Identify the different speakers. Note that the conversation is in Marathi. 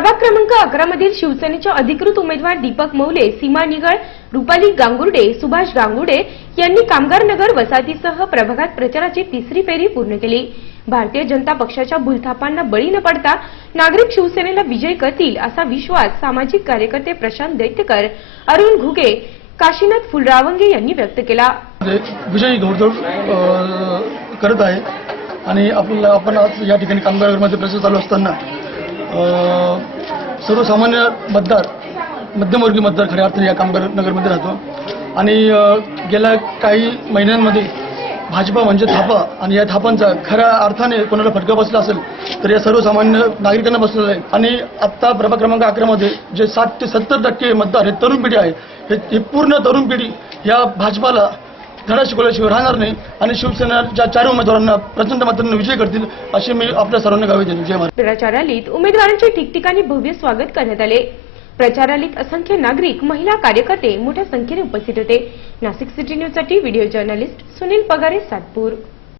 Speaker 1: प्रभाग क्रमांक अकरा मधील शिवसेनेच्या अधिकृत उमेदवार दीपक मौले सीमा निगळ रुपाली गांगुर्डे सुभाष गांगुर्डे यांनी कामगार नगर वसाहतीसह प्रभागात प्रचाराची तिसरी फेरी पूर्ण केली. भारतीय जनता पक्षाच्या भूलथापांना बळी न पडता नागरिक शिवसेनेला विजय करतील असा विश्वास सामाजिक कार्यकर्ते प्रशांत दैत्यकर अरुण घुगे काशीनाथ फुलरावंगे यांनी व्यक्त केला.
Speaker 2: म्हणजे विजयी घोडदौड करत आहे. आणि आपल्याला आपण आज या ठिकाणी कामगारमध्ये प्रचार चालू असताना सर्वसामान्य मतदार मध्यमवर्गीय मतदार खऱ्या अर्थाने या कामगार नगरमध्ये राहतो. आणि गेल्या काही महिन्यांमध्ये भाजपा म्हणजे थापा आणि या थापांचा खऱ्या अर्थाने कोणाला फटका बसला असेल तर या सर्वसामान्य नागरिकांना बसलेला आहे. आणि आत्ता प्रभाग क्रमांक अकरामध्ये जे साठ ते सत्तर टक्के मतदार हे तरुण पिढी आहे. हे ही पूर्ण तरुण पिढी या भाजपाला धडा शिकवल्याशिवाय राहणार नाही आणि शिवसेनेच्या चार उमेदवारांना प्रचंड मतांना विजय करतील अशी मी आपल्या सर्वांना गावी देईन जय महाराज.
Speaker 1: प्रचार रॅलीत उमेदवारांचे ठिकठिकाणी भव्य स्वागत करण्यात आले. प्रचार रॅलीत असंख्य नागरिक महिला कार्यकर्ते मोठ्या संख्येने उपस्थित होते. नाशिक सिटी न्यूजसाठी व्हिडिओ जर्नलिस्ट सुनील पगारे सातपूर.